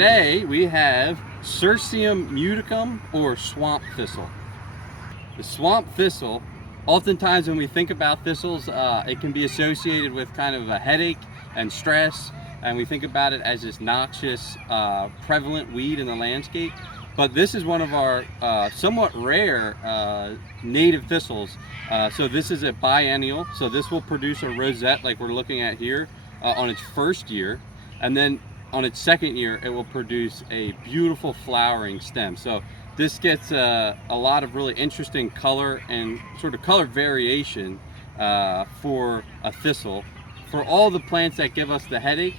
Today we have Cirsium muticum, or swamp thistle. The swamp thistle, oftentimes when we think about thistles, it can be associated with kind of a headache and stress, and we think about it as this noxious, prevalent weed in the landscape. But this is one of our somewhat rare native thistles. So this is a biennial, so this will produce a rosette like we're looking at here on its first year, and then on its second year it will produce a beautiful flowering stem. So this gets a lot of really interesting color and sort of color variation for a thistle. For all the plants that give us the headache,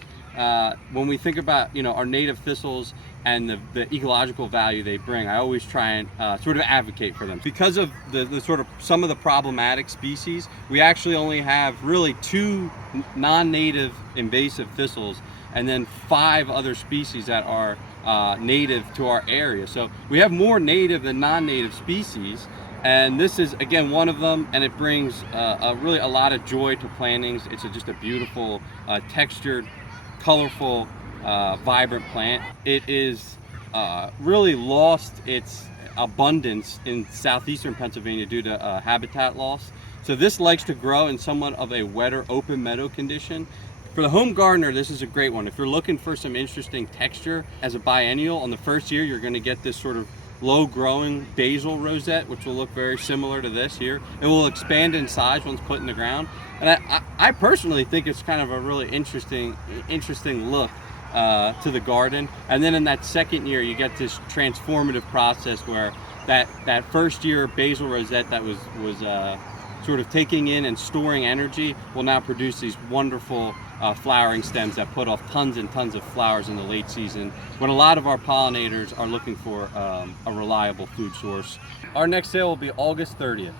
when we think about our native thistles and the ecological value they bring, I always try and sort of advocate for them. Because of the sort of some of the problematic species, we actually only have really 2 non-native invasive thistles and then 5 other species that are native to our area. So we have more native than non-native species, and this is again one of them, and it brings really a lot of joy to plantings. It's just a beautiful, textured, colorful, vibrant plant. It is really lost its abundance in southeastern Pennsylvania due to habitat loss. So this likes to grow in somewhat of a wetter open meadow condition. For the home gardener, this is a great one. If you're looking for some interesting texture as a biennial, on the first year you're going to get this sort of low growing basal rosette, which will look very similar to this here. It will expand in size once put in the ground, and I personally think it's kind of a really interesting look to the garden. And then in that second year you get this transformative process where that first year basal rosette that was sort of taking in and storing energy will now produce these wonderful flowering stems that put off tons and tons of flowers in the late season when a lot of our pollinators are looking for a reliable food source. Our next sale will be August 30th.